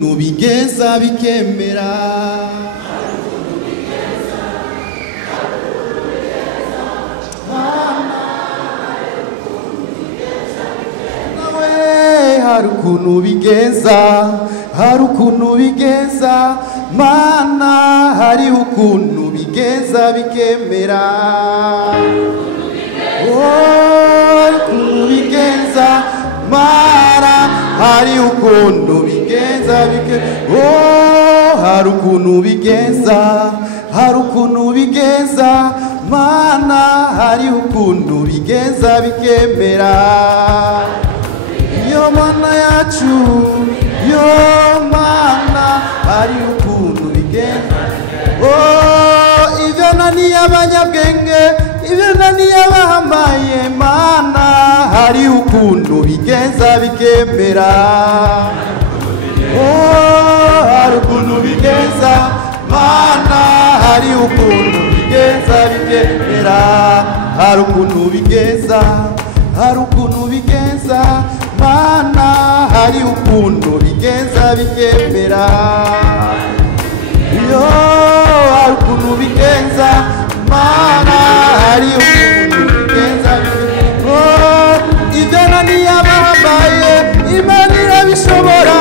Nubigeza bikemera harukuntu bigeza mana hari ukuntu bigeza bikemera harukuntu bigeza mana hari ukuntu bigeza bikemera harukuntu bigeza mana hari ukuntu bigeza bikemera yo mana yacu yo mana hari ukuntu bigeza ivyo nani abanyabwenge ivyo nani abahambaye mana hari ukuntu bigeza bikemera hari ukuntu bigeza mana hari ukuntu bigeza bikemera hari ukuntu bigeza mana hari ukuntu bigeza bikemera yo hari ukuntu bigeza mana hari ukuntu bigeza bikemera ivyo nani abahambaye Imana irabishobora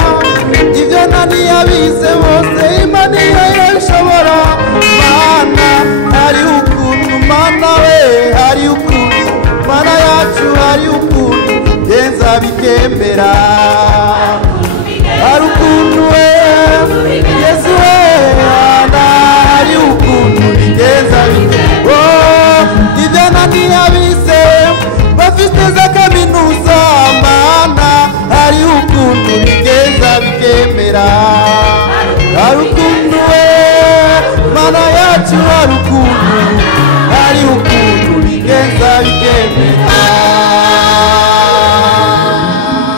ivyo nani abize bose Imana irabishobora mana hari ukuntu mana we hari ukuntu mana yacu hari ukuntu bigeza bikemera hari ukuntu we Yesu we hari ukuntu bigeza bikemera ivyo nani abize bafite za kaminuza mana hari ukuntu bigeza bikemera hari ukuntu we mana yacu hari ukuntu